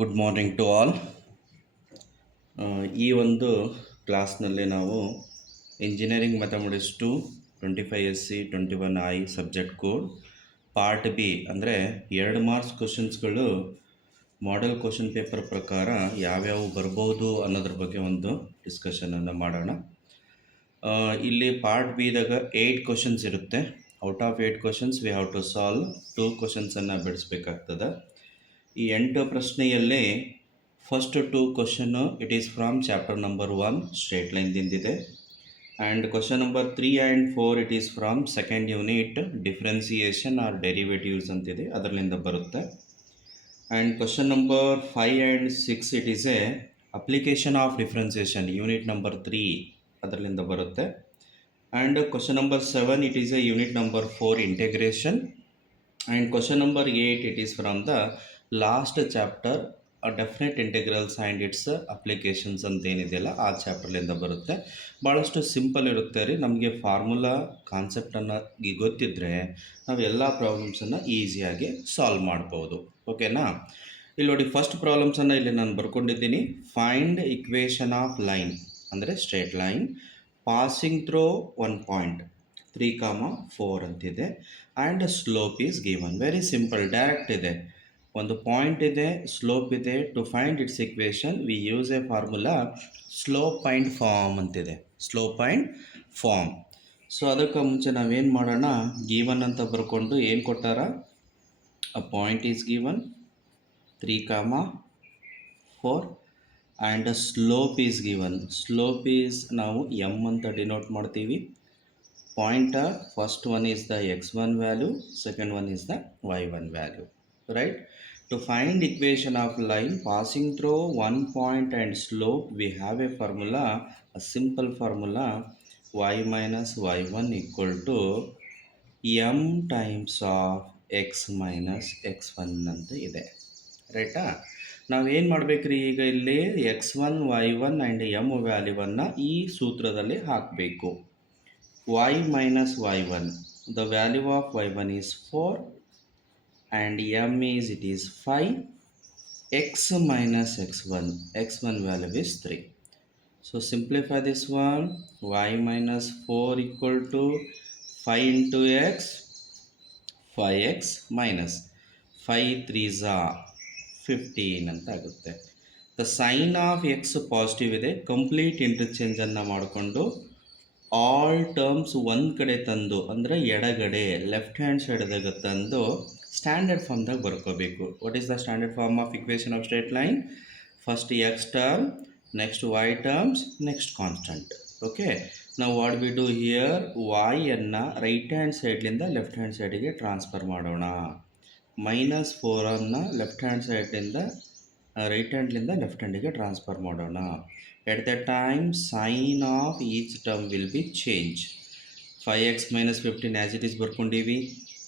Good morning to all. ಈ ಒಂದು ಕ್ಲಾಸ್ನಲ್ಲಿ ನಾವು engineering mathematics 25SC 21I subject code part B ಅಂದರೆ 2 ಮಾರ್ಕ್ಸ್ ಕ್ವಶನ್ಸ್ಗಳು ಮಾಡೆಲ್ ಕ್ವಶನ್ ಪೇಪರ್ ಪ್ರಕಾರ ಯಾವ್ಯಾವು ಬರ್ಬೋದು ಅನ್ನೋದ್ರ ಬಗ್ಗೆ ಒಂದು ಡಿಸ್ಕಷನನ್ನು ಮಾಡೋಣ. ಇಲ್ಲಿ ಪಾರ್ಟ್ ಬಿದಾಗ 8 ಕ್ವಶನ್ಸ್ ಇರುತ್ತೆ. Out of 8 questions we have to solve 2 ಕ್ವಶನ್ಸನ್ನು ಬಿಡಿಸ್ಬೇಕಾಗ್ತದೆ. ಈ 8 ಪ್ರಶ್ನೆಯಲ್ಲಿ first 2 question it is from chapter number 1 straight line ದಿಂದಿದೆ, and question number 3 and 4 it is from second unit differentiation or derivatives ಅಂತಿದೆ, ಅದರಲ್ಲಿಂದ ಬರುತ್ತೆ. And question number 5 and 6 it is a application of differentiation unit number 3 ಅದರಲ್ಲಿಂದ ಬರುತ್ತೆ. And question number 7 it is a unit number 4 integration, and question number 8 it is from the last chapter definite integrals and its applications ಅಂತ ಏನಿದೆಯಲ್ಲ ಆ ಚಾಪ್ಟರ್ಲಿಂದ ಬರುತ್ತೆ. ಭಾಳಷ್ಟು simple ಇರುತ್ತೆ ರೀ. ನಮಗೆ ಫಾರ್ಮುಲಾ ಕಾನ್ಸೆಪ್ಟನ್ನು ಗೊತ್ತಿದ್ದರೆ ನಾವು ಎಲ್ಲ ಪ್ರಾಬ್ಲಮ್ಸನ್ನು ಈಸಿಯಾಗಿ ಸಾಲ್ವ್ ಮಾಡ್ಬೋದು. ಓಕೆನಾ? ಇಲ್ಲಿ ನೋಡಿ, ಫಸ್ಟ್ ಪ್ರಾಬ್ಲಮ್ಸನ್ನು ಇಲ್ಲಿ ನಾನು ಬರ್ಕೊಂಡಿದ್ದೀನಿ. ಫೈಂಡ್ ಇಕ್ವೇಷನ್ ಆಫ್ ಲೈನ್ ಅಂದರೆ straight line passing through 1 point 3,4 ಅಂತಿದೆ, and slope is given. Very simple, direct ಇದೆ. ಒಂದು ಪಾಯಿಂಟ್ ಇದೆ, ಸ್ಲೋಪ್ ಇದೆ. To find its equation we use a formula slope and form ಅಂತಿದೆ, ಸ್ಲೋಪ್ ಆ್ಯಂಡ್ ಫಾರ್ಮ್. ಸೊ ಅದಕ್ಕೆ ಮುಂಚೆ ನಾವೇನು ಮಾಡೋಣ, ಗಿವನ್ ಅಂತ ಬರ್ಕೊಂಡು ಏನು ಕೊಟ್ಟಾರ, a point is given 3,4 and slope is given. Slope is ನಾವು ಎಮ್ ಅಂತ ಡಿನೋಟ್ ಮಾಡ್ತೀವಿ. Pointer first one is the x1 value, second one is the y1 value, right? To find equation of line passing through 1 point and slope, we have a formula, a simple formula, y minus y1 equal to m times of x minus x1 ಅಂತ ಇದೆ, ರೈಟಾ? ನಾವೇನು ಮಾಡಬೇಕ್ರಿ, ಈಗ ಇಲ್ಲಿ x1 y1 and m ವ್ಯಾಲ್ಯೂವನ್ನು ಈ ಸೂತ್ರದಲ್ಲಿ ಹಾಕಬೇಕು. y minus y1, the value of y1 is 4 and m is it is 5. X minus x1 value is 3. So simplify this one. Y minus 4 equal to 5 into x, 5x minus 5 3s are 15 ಅಂತ ಆಗುತ್ತೆ. The sign of x positive ಇದೆ. Complete interchange ಅನ್ನು ಮಾಡಿಕೊಂಡು all terms ಒಂದು ಕಡೆ ತಂದು, ಅಂದರೆ ಎಡಗಡೆ ಲೆಫ್ಟ್ ಹ್ಯಾಂಡ್ ಸೈಡ್ದಾಗ ತಂದು ಸ್ಟ್ಯಾಂಡರ್ಡ್ ಫಾರ್ಮ್ದಾಗ ಬರ್ಕೋಬೇಕು. What is the standard form of equation of straight line? First x term, next y terms, next constant. Okay, ನಾವು ವಾಟ್ ವಿ ಡೂ ಹಿಯರ್, ವಾಯನ್ನು ರೈಟ್ ಹ್ಯಾಂಡ್ ಸೈಡ್ಲಿಂದ ಲೆಫ್ಟ್ ಹ್ಯಾಂಡ್ ಸೈಡಿಗೆ ಟ್ರಾನ್ಸ್ಫರ್ ಮಾಡೋಣ. -4 left hand ಸೈಡ್ಲಿಂದ right ಹ್ಯಾಂಡ್ಲಿಂದ left ಹ್ಯಾಂಡಿಗೆ transfer ಮಾಡೋಣ. At that time, sign of each term will be changed. 5x minus 15 as it is ಬರ್ಕೊಂಡಿವಿ.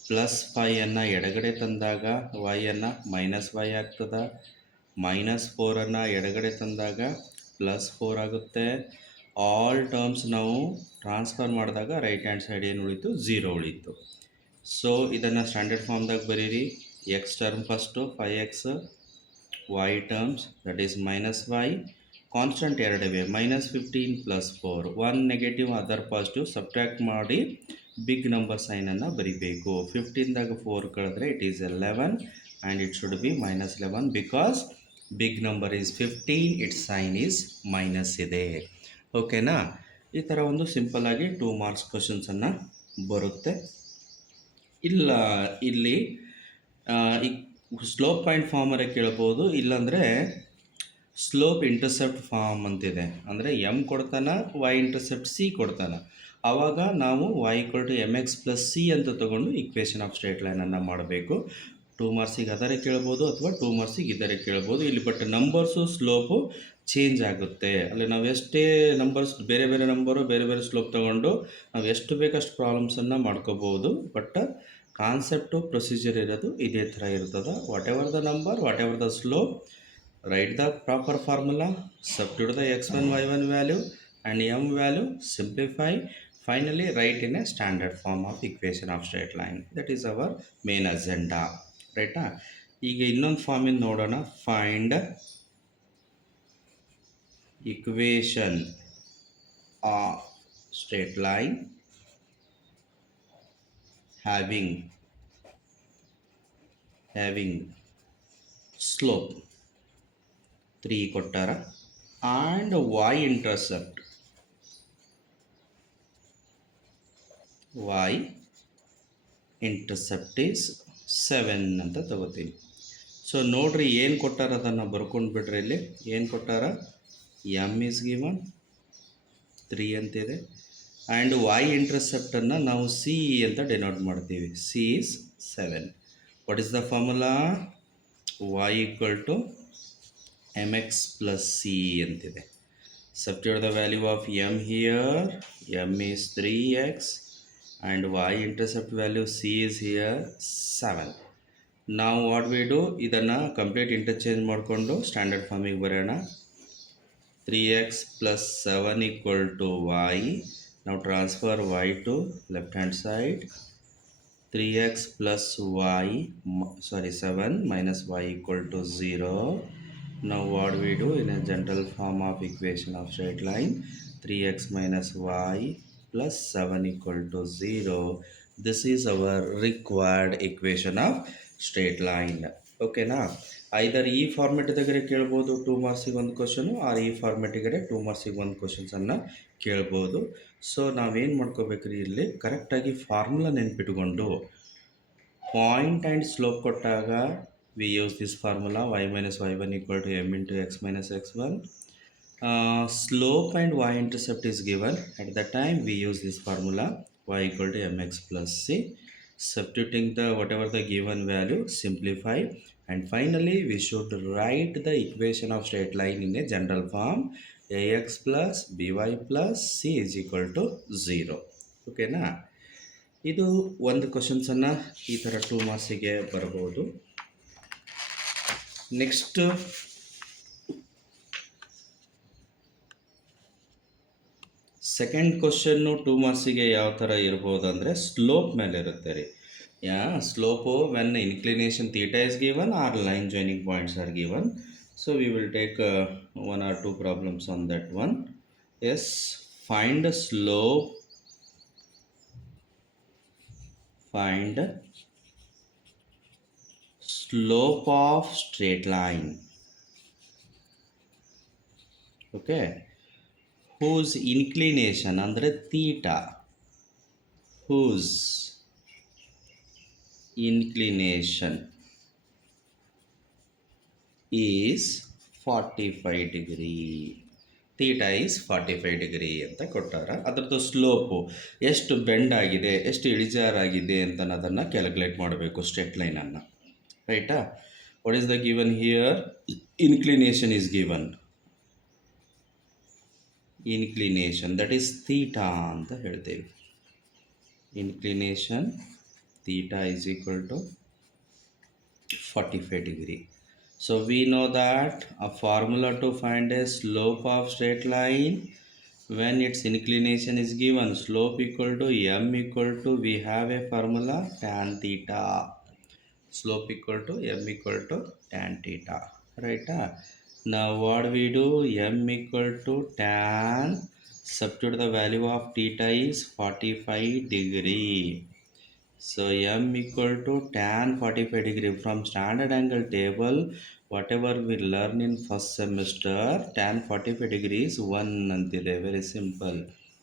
Plus 5 ಎಡಗಡೆ ತಂದಾಗ y ಮೈನಸ್ y ಆಗ್ತದೆ. -4 ಎಡಗಡೆ ತಂದಾಗ +4 ಆಗುತ್ತೆ. ಆಲ್ ಟರ್ಮ್ಸ್ ನಾವು ಟ್ರಾನ್ಸ್ಫರ್ ಮಾಡಿದಾಗ ರೈಟ್ ಹ್ಯಾಂಡ್ ಸೈಡ್ ಏನು ಉಳಿತು, 0 ಉಳಿತು. ಸೊ ಇದನ್ನು ಸ್ಟ್ಯಾಂಡರ್ಡ್ ಫಾರ್ಮ್ದಾಗ ಬರೀರಿ. X term first 5x, y terms that is -y, constant ಎರಡಿವೆ, -15 + 4, 1 ನೆಗೆಟಿವ್ ಅದರ್ ಪಾಸಿಟಿವ್ ಸಬ್ಟ್ರ್ಯಾಕ್ಟ್ ಮಾಡಿ ಬಿಗ್ ನಂಬರ್ ಸೈನನ್ನು ಬರಿಬೇಕು. 15ದಾಗ 4 ಕಳೆದ್ರೆ it is 11 and it should be -11 because big number is 15, its sign is minus ಇದೆ. ಓಕೆನಾ? ಈ ಥರ ಒಂದು ಸಿಂಪಲ್ಲಾಗಿ 2 ಮಾರ್ಕ್ಸ್ ಕ್ವಶನ್ಸನ್ನು ಬರುತ್ತೆ. ಇಲ್ಲಿ ಈ ಸ್ಲೋಪ್ ಪಾಯಿಂಟ್ ಫಾರ್ಮರೇ ಕೇಳ್ಬೋದು, ಇಲ್ಲಾಂದರೆ ಸ್ಲೋಪ್ ಇಂಟರ್ಸೆಪ್ಟ್ ಫಾರ್ಮ್ ಅಂತಿದೆ. ಅಂದರೆ ಎಮ್ ಕೊಡ್ತಾನೆ, ವೈ ಇಂಟರ್ಸೆಪ್ಟ್ ಸಿ ಕೊಡ್ತಾನೆ. ಆವಾಗ ನಾವು y = mx + c ಅಂತ ತೊಗೊಂಡು ಇಕ್ವೇಷನ್ ಆಫ್ ಸ್ಟ್ರೇಟ್ ಲೈನನ್ನು ಮಾಡಬೇಕು. 2 ಮಾರ್ಕ್ಸಿಗೆ ಅದರೇ ಕೇಳ್ಬೋದು ಅಥವಾ 2 ಮಾರ್ಕ್ಸಿಗೆ ಇದರೇ ಕೇಳ್ಬೋದು. ಇಲ್ಲಿ ಬಟ್ ನಂಬರ್ಸು ಸ್ಲೋಪು ಚೇಂಜ್ ಆಗುತ್ತೆ. ಅಲ್ಲಿ ನಾವು ಎಷ್ಟೇ ನಂಬರ್ಸ್ ಬೇರೆ ಬೇರೆ ನಂಬರು ಬೇರೆ ಬೇರೆ ಸ್ಲೋಪ್ ತೊಗೊಂಡು ನಾವು ಎಷ್ಟು ಬೇಕಷ್ಟು ಪ್ರಾಬ್ಲಮ್ಸನ್ನು ಮಾಡ್ಕೋಬೋದು. ಬಟ್ ಕಾನ್ಸೆಪ್ಟು ಪ್ರೊಸೀಜರ್ ಇರೋದು ಇದೇ ಥರ ಇರ್ತದೆ. What ever the number, what ever the slope, write the proper formula, substitute the x1 y1 value and m value, simplify, finally write in a standard form of equation of straight line. That is our main agenda, ರೈಟಾ. ಈಗ ಇನ್ನೊಂದು ಫಾರ್ಮಿಂದ ನೋಡೋಣ. Find equation of straight line having slope 3 ಕೊಟ್ಟಾರ and y intercept is 7 ಅಂತ ತಗೋತೀನಿ. So ನೋಡ್ರಿ ಏನು ಕೊಟ್ಟಾರ ಅದನ್ನು ಬರ್ಕೊಂಡು ಬಿಡ್ರಿ. ಇಲ್ಲಿ ಏನು ಕೊಟ್ಟಾರ, ಎಮ್ ಈಸ್ ಗಿವನ್ 3 ಅಂತಿದೆ ಆ್ಯಂಡ್ y ಇಂಟರ್ಸೆಪ್ಟನ್ನು ನಾವು ಸಿ ಅಂತ ಡಿನೋಟ್ ಮಾಡ್ತೀವಿ. C is 7. What is the formula? y equal to mx plus c ಅಂತಿದೆ. Substitute the value of m here. M is 3x and y intercept value c is here 7. Now what we do, ಇದನ್ನು complete interchange ಮಾಡಿಕೊಂಡು standard ಫಾರ್ಮಿಗೆ ಬರೋಣ. 3x plus 7 equal to y. Now transfer y to left hand side. 3x plus 7 minus y equal to 0. Now what we do, in a general form of equation of straight line, 3x minus y plus 7 equal to 0. This is our required equation of straight line. Okay na? Either ಈ ಫಾರ್ಮೆಟಿದಾಗರೆ ಕೇಳ್ಬೋದು 2 ಮಾರ್ಕ್ಸಿಗೆ ಒಂದು question, R ಈ ಫಾರ್ಮೆಟಿಗರೆ 2 ಮಾರ್ಕ್ಸಿಗೆ ಒಂದು ಕ್ವಶನ್ಸನ್ನು ಕೇಳ್ಬೋದು. So ನಾವೇನು ಮಾಡ್ಕೋಬೇಕ್ರಿ, ಇಲ್ಲಿ ಕರೆಕ್ಟಾಗಿ formula ನೆನ್ಪಿಟ್ಕೊಂಡು point and slope ಕೊಟ್ಟಾಗ we use this formula y minus y1 equal to m into x minus x1. Slope and y intercept is given. At that time we use this formula y equal to mx plus c. Substituting the whatever the given value, simplify, and finally we should write the equation of straight line in a general form. ax plus by plus c is equal to 0. Okay na? ಇದು ಒಂದು ಕ್ವಶನ್ಸನ್ನು ಈ ಥರ 2 ಮಾರ್ಕ್ಸಿಗೆ ಬರ್ಬೋದು. Next second question 2 ಮಾರ್ಕ್ಸಿಗೆ ಯಾವ ಥರ ಇರ್ಬೋದು ಅಂದರೆ slope ಮೇಲೆ ಇರುತ್ತೆ ರೀ. Slope when inclination theta is given or line joining points are given. So we will take 1 or 2 problems on that one. Yes, find slope of straight line, okay, whose inclination andre theta, whose inclination is 45 degree. Theta is 45 degree ಅಂತ ಕೊಟ್ಟಾರ. ಅದರದ್ದು slope ಎಷ್ಟು bend ಆಗಿದೆ, ಎಷ್ಟು ಇಳಿಜಾರಾಗಿದೆ ಅಂತ ಅದನ್ನು calculate ಮಾಡಬೇಕು straight ಲೈನನ್ನು. ರೈಟಾ? What is the given here? Inclination is given. Inclination that is theta ಅಂತ ಹೇಳ್ತೇವೆ. Inclination theta is equal to 45 degree. So we know that a formula to find a slope of straight line when its inclination is given, slope equal to m equal to, we have a formula tan theta. Slope equal to m equal to tan theta. Right? Now what we do, m equal to tan, substitute the value of theta is 45 degree. So m equal to tan 45 degree. From standard angle table, whatever we learn in first semester, tan 45 degree is 1 antide. Very simple.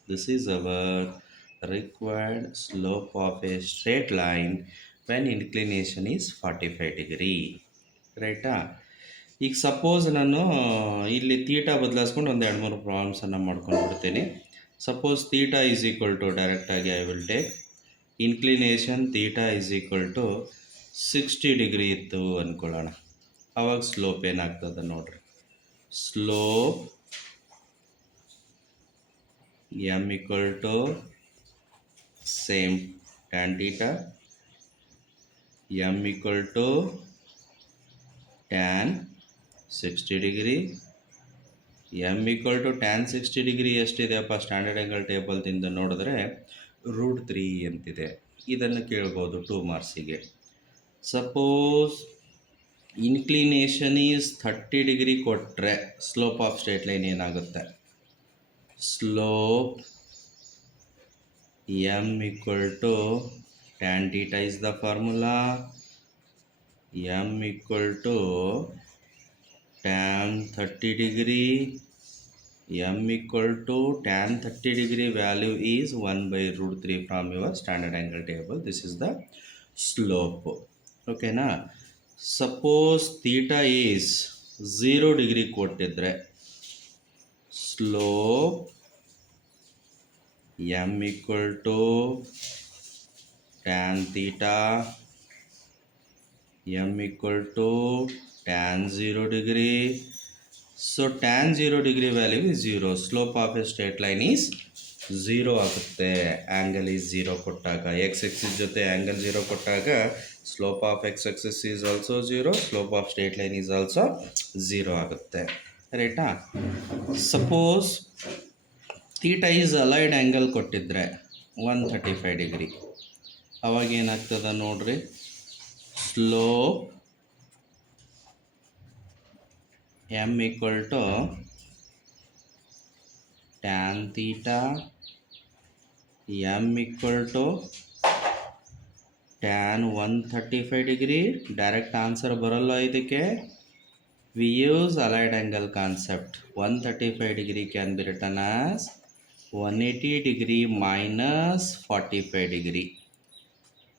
This is our required slope of a straight line when inclination is 45 degree. Right? ಈಗ suppose ನಾನು ಇಲ್ಲಿ theta ಬದಲಾಯಿಸ್ಕೊಂಡು ಒಂದು 2-3 ಪ್ರಾಬ್ಲಮ್ಸನ್ನು ಮಾಡ್ಕೊಂಡು ಬಿಡ್ತೀನಿ. Suppose theta is equal to, ಡೈರೆಕ್ಟಾಗಿ I will take inclination theta is equal to 60 degree ಇತ್ತು ಅಂದ್ಕೊಳ್ಳೋಣ. ಆವಾಗ ಸ್ಲೋಪ್ ಏನಾಗ್ತದೆ ನೋಡ್ರಿ. Slope m equal to same tan theta, m equal to tan 60 degree. M equal to tan 60 degree ಎಷ್ಟಿದೆಯಪ್ಪ standard angle ಟೇಬಲ್ದಿಂದ ನೋಡಿದ್ರೆ √3 ಅಂತಿದೆ. ಇದನ್ನು ಕೇಳ್ಬೋದು 2 ಮಾರ್ಕ್ಸಿಗೆ. ಸಪೋಸ್ ಇನ್ಕ್ಲಿನೇಷನ್ ಈಸ್ 30 ಡಿಗ್ರಿ ಕೊಟ್ಟರೆ ಸ್ಲೋಪ್ ಆಫ್ ಸ್ಟ್ರೇಟ್ ಲೈನ್ ಏನಾಗುತ್ತೆ? Slope m equal to tan theta is the formula. M equal to tan 30 degree. M equal to tan 30 degree value is 1 by root 3 from your standard angle table. This is the slope. Okay na? Suppose theta is 0 degree ಕೊಟ್ಟಿದ್ರೆ slope m equal to tan theta, m equal to tan 0 degree. So tan 0 degree value is 0. Slope of a straight line is 0 ಆಗುತ್ತೆ. Angle is 0 ಕೊಟ್ಟಾಗ, x axis ಜೊತೆ angle 0 ಕೊಟ್ಟಾಗ slope of x axis is also 0. Slope of straight line is also 0 ಆಗುತ್ತೆ. ರೈಟಾ? Suppose theta is allied angle ಕೊಟ್ಟಿದ್ರೆ 135 degree, ಅವಾಗ ಏನಾಗ್ತದೆ ನೋಡ್ರಿ, slope m equal to tan theta, m equal to tan 135 degree. Direct answer ಬರಲ್ಲ ಇದಕ್ಕೆ. We use allied angle concept. 135 degree can be written as 180 degree minus 45 degree.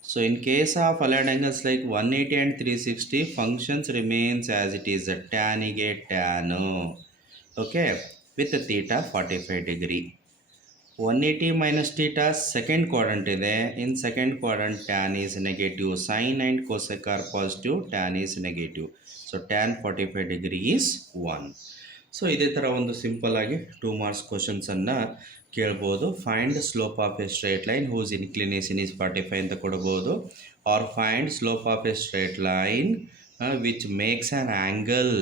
So in case of allied angles like 180 and 360, functions remains as it is. Tan ಗೆ tan, okay, with theta 45 degree. 180 minus theta second quadrant ಇದೆ. In second quadrant tan is negative, sin and cosec are positive, tan is negative. So tan 45 degree is 1. So ಇದೇ ಥರ ಒಂದು simple ಆಗಿ 2 marks ಕ್ವಶನ್ಸನ್ನು ಕೇಳ್ಬೋದು. Find slope of a straight line whose inclination is 45 ಅಂತ ಕೊಡ್ಬೋದು. Or find slope of a straight line which makes an angle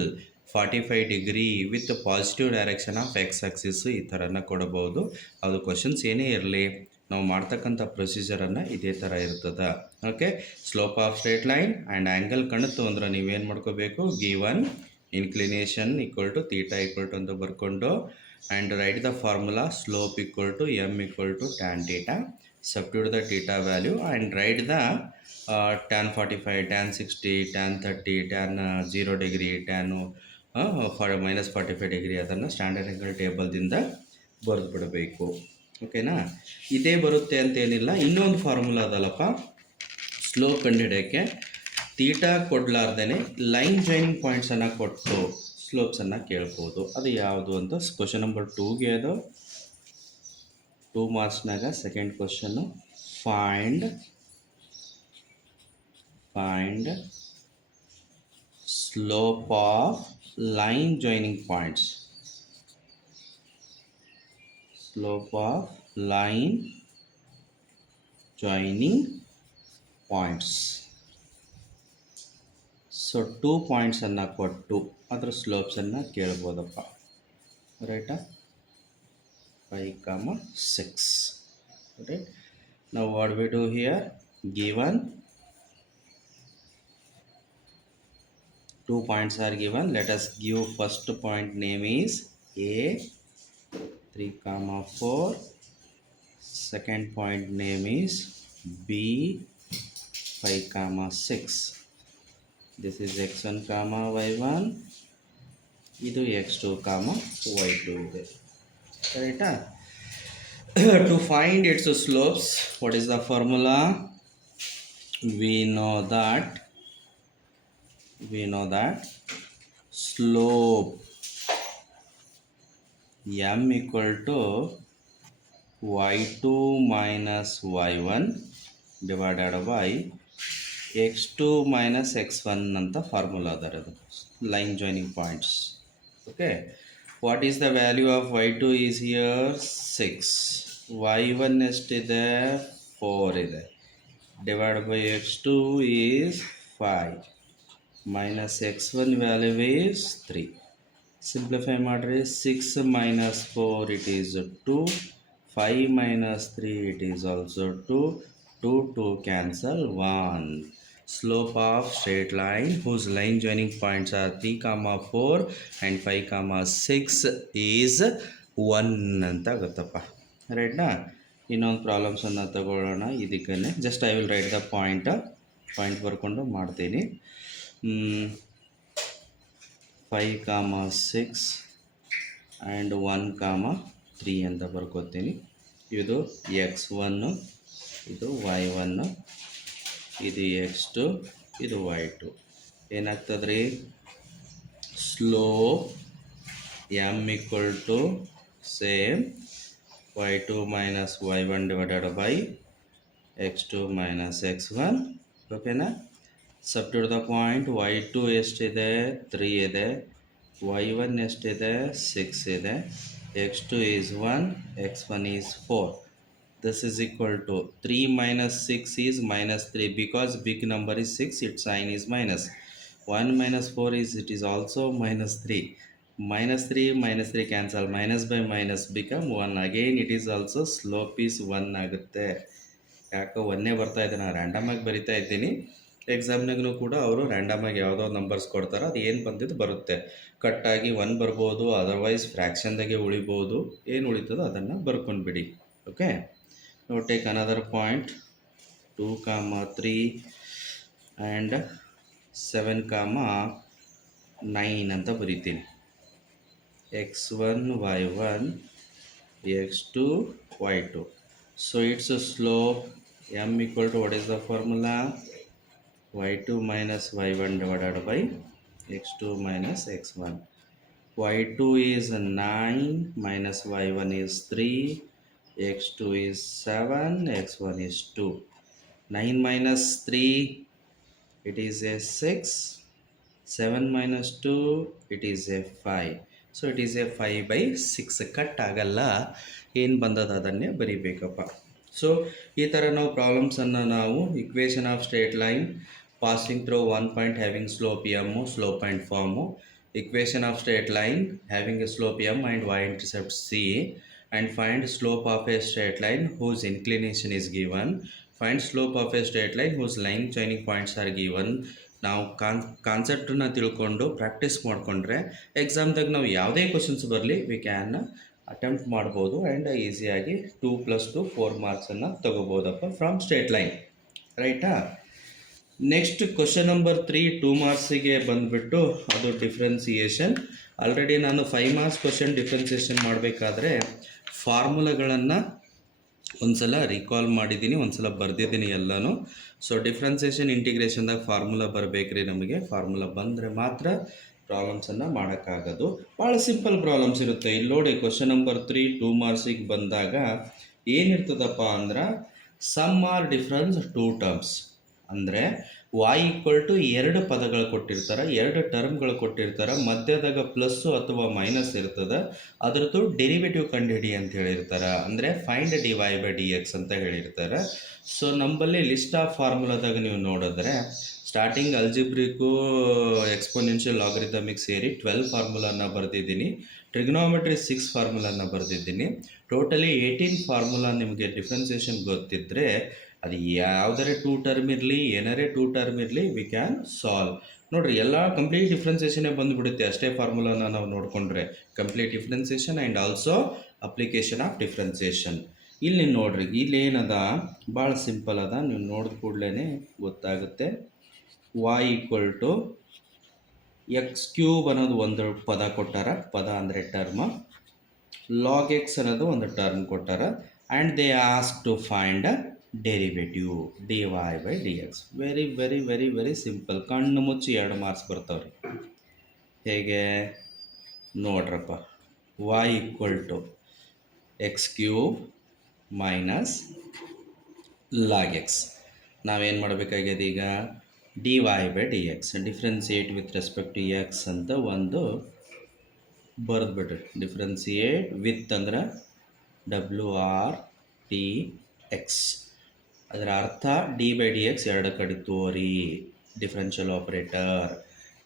45 degree with positive direction of X axis, ಈ ಥರನ ಕೊಡಬಹುದು. ಅದು ಕ್ವಶನ್ಸ್ ಏನೇ ಇರಲಿ, ನಾವು ಮಾಡ್ತಕ್ಕಂಥ ಪ್ರೊಸೀಜರನ್ನು ಇದೇ ಥರ ಇರ್ತದೆ. Okay, slope of straight line and angle ಕಾಣುತ್ತು ಅಂದ್ರೆ ನೀವೇನು ಮಾಡ್ಕೋಬೇಕು, given inclination equal to theta equal to ಅಂತ ಬರ್ಕೊಂಡು and write the formula slope equal to m equal to tan theta, substitute the theta value and write the tan 45, tan 60, tan 30, tan 0 degree, tan minus 45 degree ಅದನ್ನು standard angle ಟೇಬಲ್ದಿಂದ ಬರೆದು ಬಿಡಬೇಕು. ಓಕೆನಾ? ಇದೇ ಬರುತ್ತೆ ಅಂತೇನಿಲ್ಲ, ಇನ್ನೊಂದು ಫಾರ್ಮುಲಾ ಅದಲ್ಲಪ್ಪ ಸ್ಲೋಪ್ ಕಂಡುಹಿಡಿಯೋಕ್ಕೆ. ತೀಟಾ ಕೊಡಲಾರ್ದೇ ಲೈನ್ ಜಾಯಿನಿಂಗ್ ಪಾಯಿಂಟ್ಸನ್ನು ಕೊಟ್ಟು ಸ್ಲೋಪ್ಸನ್ನು ಕೇಳ್ಬೋದು. ಅದು ಯಾವುದು ಅಂತ ಕ್ವಶನ್ ನಂಬರ್ 2ಗೆ ಅದು 2 ಮಾರ್ಕ್ಸ್ನಾಗ second question. Find slope of line joining points. Slope of line joining points. So 2 ಪಾಯಿಂಟ್ಸನ್ನು ಕೊಟ್ಟು ಅದರ ಸ್ಲೋಪ್ಸನ್ನು ಕೇಳ್ಬೋದಪ್ಪ. ರೈಟಾ? 5, 6. Right? Now what we do here, given 2 points are given. Let us give first point name is A, 3, 4. Second point name is B, 5, 6. This is x1, y1. ಇದು x2, y2 ಇದೆ. Right? To find its slopes, what is the formula? We know that slope m equal to y2 minus y1 divided by x2 minus x1 ಅಂತ formula ಅದರದು line joining points. Okay, what is the value of y2 is here 6, y1 ಎಷ್ಟಿದೆ 4 ಇದೆ, divided by x2 is 5 minus x1 value is 3. simplify ಮಾಡ್ರಿ, 6 minus 4 it is 2, 5 minus 3 it is also 2, 2 cancel 1. Slope of straight line whose line joining points are 3, 4 and 5, 6 is 1 ಅಂತ ಗೊತ್ತಪ್ಪ. ರೈಟ್ನಾ? ಇನ್ನೊಂದು ಪ್ರಾಬ್ಲಮ್ಸನ್ನು ತಗೊಳ್ಳೋಣ. ಇದಕ್ಕೇ just I will write the point ಬರ್ಕೊಂಡು ಮಾಡ್ತೀನಿ. 5, 6 ಆ್ಯಂಡ್ 1, 3 ಅಂತ ಬರ್ಕೋತೀನಿ. ಇದು x1, ಇದು y1, ಇದು x2, ಇದು y2. ಏನಾಗ್ತದೆ ರೀ? Slope m equal to same y2 minus y1 divided by x2 minus x1. ಓಕೆನಾ? Substitute the point. y2 ಎಷ್ಟಿದೆ? 3 ಇದೆ. y1 ಎಷ್ಟಿದೆ? 6 ಇದೆ. x2 is 1, x1 is 4. This is equal to 3 minus 6 is minus 3 because big number is 6, its sign is minus. 1 minus 4 is, it is also minus 3. Minus 3 cancel. Minus by minus become 1. Again it is also slope is 1 ಆಗುತ್ತೆ. ಯಾಕೋ ಒಂದೇ ಬರ್ತಾ ಇದೆ, ನಾನು ರ್ಯಾಂಡಮಾಗಿ ಬರಿತಾ ಇದ್ದೀನಿ. ಎಕ್ಸಾಮ್ನಾಗೂ ಕೂಡ ಅವರು ರ್ಯಾಂಡಮಾಗಿ ಯಾವುದೋ ನಂಬರ್ಸ್ ಕೊಡ್ತಾರೆ, ಅದು ಏನು ಬಂದಿದ್ದು ಬರುತ್ತೆ. ಕಟ್ಟಾಗಿ 1 ಬರ್ಬೋದು, ಅದರ್ವೈಸ್ ಫ್ರ್ಯಾಕ್ಷನ್ದಾಗೆ ಉಳಿಬೋದು. ಏನು ಉಳಿತದೋ ಅದನ್ನು ಬರ್ಕೊಂಡ್ಬಿಡಿ. ಓಕೆ, ನಾವು ಟೇಕ್ ಅನದರ್ ಪಾಯಿಂಟ್. 2, 3 ಆ್ಯಂಡ್ 7, 9 ಅಂತ ಬರಿತೀನಿ. x1, y1, x2, y2. So its slope m equal to, what is the formula? y2 minus y1 divided by x2 minus x1. y2 is 9 minus y1 is 3, x2 is 7, x1 is 2. 9 minus 3, it is a 6. 7 minus 2, it is a 5. So it is a 5/6. Cut ಆಗಲ್ಲ, ಏನು ಬಂದದ ಅದನ್ನೇ ಬರಿಬೇಕಪ್ಪ. So ಈ ಥರ ನಾವು ಪ್ರಾಬ್ಲಮ್ಸನ್ನು ನಾವು equation of straight line passing through 1 point having slope m, slope and formula, equation of straight line having a slope m and y-intercept c, and find slope of a straight line whose inclination is given. Find slope of a straight line whose line joining points are given. ನಾವು ಕಾನ್ಸೆಪ್ಟನ್ನ ತಿಳ್ಕೊಂಡು practice ಮಾಡಿಕೊಂಡ್ರೆ ಎಕ್ಸಾಮ್ದಾಗ ನಾವು ಯಾವುದೇ questions ಬರಲಿ we can attempt ಮಾಡ್ಬೋದು and ಈಸಿಯಾಗಿ 2 + 2 4 ಮಾರ್ಕ್ಸನ್ನು ತೊಗೋಬೋದಪ್ಪ from straight line. ರೈಟಾ? Next question number 3 2 ಮಾರ್ಕ್ಸಿಗೆ ಬಂದುಬಿಟ್ಟು ಅದು ಡಿಫ್ರೆನ್ಸಿಯೇಷನ್. ಆಲ್ರೆಡಿ ನಾನು 5 ಮಾರ್ಕ್ಸ್ ಕ್ವಶನ್ ಡಿಫ್ರೆನ್ಸಿಯೇಷನ್ ಮಾಡಬೇಕಾದ್ರೆ ಫಾರ್ಮುಲಾಗಳನ್ನು ಒಂದ್ಸಲ ರಿಕಾಲ್ ಮಾಡಿದ್ದೀನಿ, ಒಂದ್ಸಲ ಬರೆದಿದ್ದೀನಿ ಎಲ್ಲನೂ. ಸೊ ಡಿಫ್ರೆನ್ಸಿಯೇಷನ್ ಇಂಟಿಗ್ರೇಷನ್ದಾಗ ಫಾರ್ಮುಲಾ ಬರಬೇಕ್ರಿ ನಮಗೆ. ಫಾರ್ಮುಲಾ ಬಂದರೆ ಮಾತ್ರ ಪ್ರಾಬ್ಲಮ್ಸನ್ನು ಮಾಡೋಕ್ಕಾಗೋದು. ಭಾಳ ಸಿಂಪಲ್ ಪ್ರಾಬ್ಲಮ್ಸ್ ಇರುತ್ತೆ. ಇಲ್ಲಿ ನೋಡಿ ಕ್ವಶನ್ ನಂಬರ್ 3 2 ಮಾರ್ಕ್ಸಿಗೆ ಬಂದಾಗ ಏನಿರ್ತದಪ್ಪ ಅಂದ್ರೆ ಸಮ್ ಆರ್ ಡಿಫ್ರೆನ್ಸ್ 2 ಟರ್ಮ್ಸ್. ಅಂದರೆ y ಈಕ್ವಲ್ ಟು 2 ಪದಗಳು ಕೊಟ್ಟಿರ್ತಾರೆ, 2 ಟರ್ಮ್ಗಳು ಕೊಟ್ಟಿರ್ತಾರೆ, ಮಧ್ಯದಾಗ ಪ್ಲಸ್ಸು ಅಥವಾ ಮೈನಸ್ ಇರ್ತದೆ, ಅದರದ್ದು ಡೆರಿವೇಟಿವ್ ಕಂಡುಹಿಡಿ ಅಂತ ಹೇಳಿರ್ತಾರೆ. ಅಂದರೆ ಫೈಂಡ್ dy/dx ಅಂತ ಹೇಳಿರ್ತಾರೆ. ಸೊ ನಮ್ಮಲ್ಲಿ ಲಿಸ್ಟ್ ಆಫ್ ಫಾರ್ಮುಲಾದಾಗ ನೀವು ನೋಡಿದ್ರೆ ಸ್ಟಾರ್ಟಿಂಗ್ ಅಲ್ಜಿಬ್ರಿಕ್ಕು ಎಕ್ಸ್ಪೋನೆನ್ಷಿಯಲ್ ಲಾಗರಿಥಮಿಕ್ ಸೇರಿ 12 ಫಾರ್ಮುಲಾನ ಬರೆದಿದ್ದೀನಿ. ಟ್ರಿಗ್ನೋಮೆಟ್ರಿ 6 ಫಾರ್ಮುಲಾನ ಬರೆದಿದ್ದೀನಿ. ಟೋಟಲಿ 18 ಫಾರ್ಮುಲಾ ನಿಮಗೆ ಡಿಫ್ರೆನ್ಸಿಯೇಷನ್ ಗೊತ್ತಿದ್ದರೆ ಅದು ಯಾವುದಾರೆ 2 ಟರ್ಮ್ ಇರಲಿ, ಏನಾರೇ 2 ಟರ್ಮ್ ಇರಲಿ, ವಿ ಕ್ಯಾನ್ ಸಾಲ್ವ್. ನೋಡಿರಿ, ಎಲ್ಲ ಕಂಪ್ಲೀಟ್ ಡಿಫ್ರೆನ್ಸಿಯೇಷನ್ನೇ ಬಂದುಬಿಡುತ್ತೆ ಅಷ್ಟೇ ಫಾರ್ಮುಲಾನ ನಾವು ನೋಡಿಕೊಂಡ್ರೆ. Complete differentiation and also application of differentiation. ಇಲ್ಲಿ ನೋಡಿರಿ, ಇಲ್ಲಿ ಏನದ ಭಾಳ ಸಿಂಪಲ್ ಅದ, ನೀವು ನೋಡಿದ ಕೂಡಲೇ ಗೊತ್ತಾಗುತ್ತೆ. y ಈಕ್ವಲ್ ಟು x³ ಅನ್ನೋದು ಒಂದು ಪದ ಕೊಟ್ಟಾರ, ಪದ ಅಂದರೆ ಟರ್ಮ್. ಲಾಗ್ ಎಕ್ಸ್ ಅನ್ನೋದು ಒಂದು ಟರ್ಮ್ ಕೊಟ್ಟಾರ. And they ask to find derivative dy/dx. Very very very very simple. ಕಣ್ಣು ಮುಚ್ಚಿ 2 ಮಾರ್ಕ್ಸ್ ಬರ್ತಾವ್ರಿ. ಹೇಗೆ ನೋಡ್ರಪ್ಪ, y equal to x³ minus log x. ನಾವೇನು ಮಾಡಬೇಕಾಗ್ಯದ ಈಗ? dy/dx differentiate with respect to x ಅಂತ ಒಂದು ಬರೆದ್ಬಿಟ್ರಿ. ಡಿಫ್ರೆನ್ಸಿಯೇಟ್ ವಿತ್ ಅಂದ್ರೆ WRTX. ಅದರ ಅರ್ಥ dy/dx 2 ಕಡೆ ತೋರಿ, differential operator.